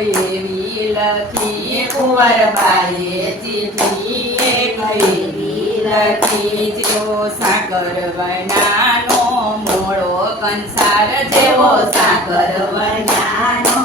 એવી લખી કુંવરબાઈએ ચીઠી એક એવી લખી જેવો સાકર વનાનો મોળો કંસાર જેવો સાકર વનાનો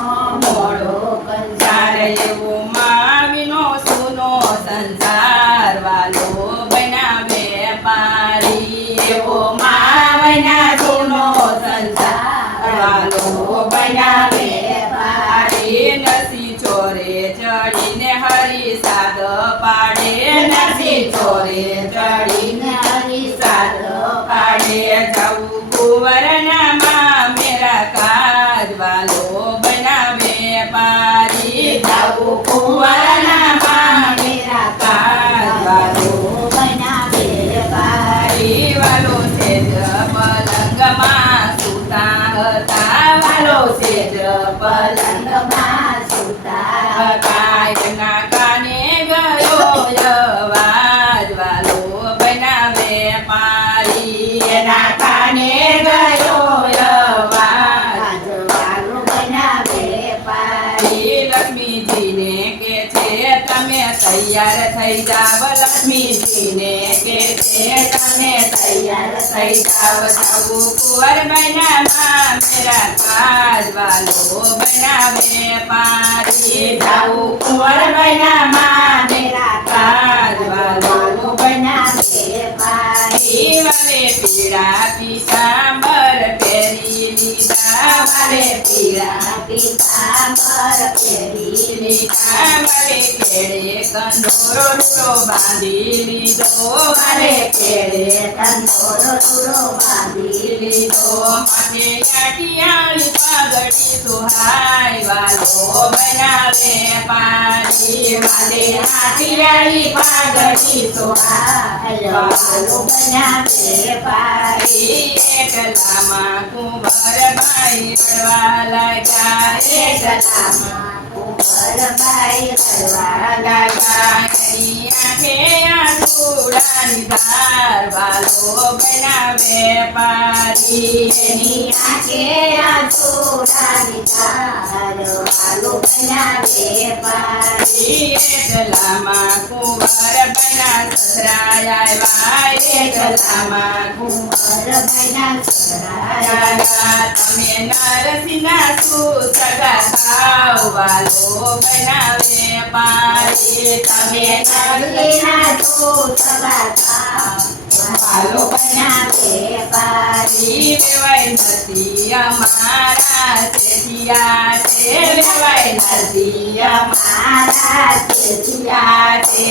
મોળો કંસાર એવો માવીનો સૂનો સંસાર વાલો બનાવે પારી એવો માવના સૂનો સંસાર વાલો બનાવે પારી નસી ચોરે ચડીને હરી સાદ પાડે નસી ચોરે ચડીને હરી સાદ પાડે જવું કુંવરના માં મેરા કાજ વાલો બનાવે પારી જવું કુંવરના માં મેરા કાજ વાલો બનાવે પારી વાલો સેજ પલંગમાં સૂતા હતા વાલો સેજ પલંગમાં સૂતા હતા એના કાને ગયો અવાજ વાલો બનાવે પારી એના કાને ગયો અવાજ વાલો બનાવે પારી લક્ષ્મીજીને કે છે તમે તૈયાર થઈ જાવ લક્ષ્મીજીને કે છે તમે તૈયાર થઈ જાવ જવું કુંવરબાઈના માં મેરા કાજ વાલો બનાવે પારી જવું કુંવરબાઈના માં મેરા કાજ વાલો બનાવે પારી વાલે પીળા પીતાંબર પહેરી લીધા વાલે પીળા પીતાંબર પહેરી લીધા વાલે કેળે કંદોરો રૂડો બાંધી લીધો વાલે કેળે કંદોરો રૂડો બાંધી લીધો માથે યાટિયાળી પાઘડી સુહાય વાલો બનાવે પારી માથે યાટિયાળી પાઘડી સુહાય વાલો બનાવે પારી એકલામાં કુંવરબાઈ રડવા લાગ્યા એકલામાં કુંવરબાઈ રડવા લાગ્યા એની આંખે આંસુડાની ધાર વાલો બનાવે પારી એની આંખે આંસુડાની ધાર વાલો બનાવે પારી એકલામાં કુંવરબાઈના સસરા આવ્યા એકલામાં કુંવરબાઈના સસરા આવ્યા તમે નરસિંહના સુસગા થાવ વાલો બનાવે પારી તમે નરસિંહના સુસગા થાવ વાલો બનાવે પારી વેવાય નથી અમારા શેઠિયા છે વેવાય નથી અમારા શેઠિયા છે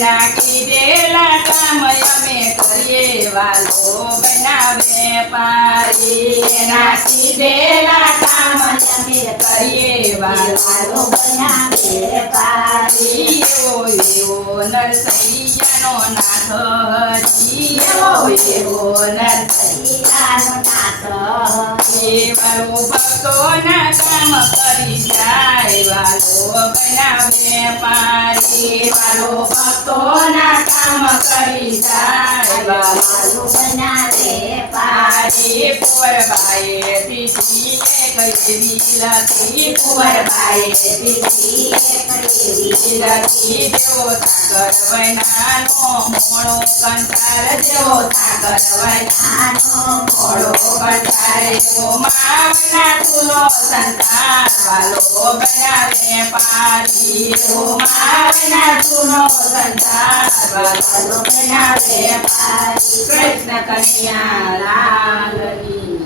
નાખી દેલા કામ અમે કરીએ વાલો બનાવે પારી નાખી દેલા કામ અમે કરીએ વાલો બનાવે પારી એવો એવો નરસૈયાનો નાથ હજી એવો નરસૈયાનો નાથ વાલો ભક્તોના કામ કરી જાય વાલો બનાવે પારી વાલો ભક્તોના કામ કરી જાય વાલો બનાવે પારી કુંવરબાઈએ ચીઠી એક એવી લખી કુંવરબાઈએ ચીઠી એક એવી લખી જેવો સાકર વૈનાનો મોળો કંસાર જેવો સાકર વૈનાનો મોળો કંસાર એવો માવના તુલો સંસાર વાલો બનાવે પારી એવો માવના તુલો સંસાર વાલો બનાવે પારી કૃષ્ણ કન્યા લાલની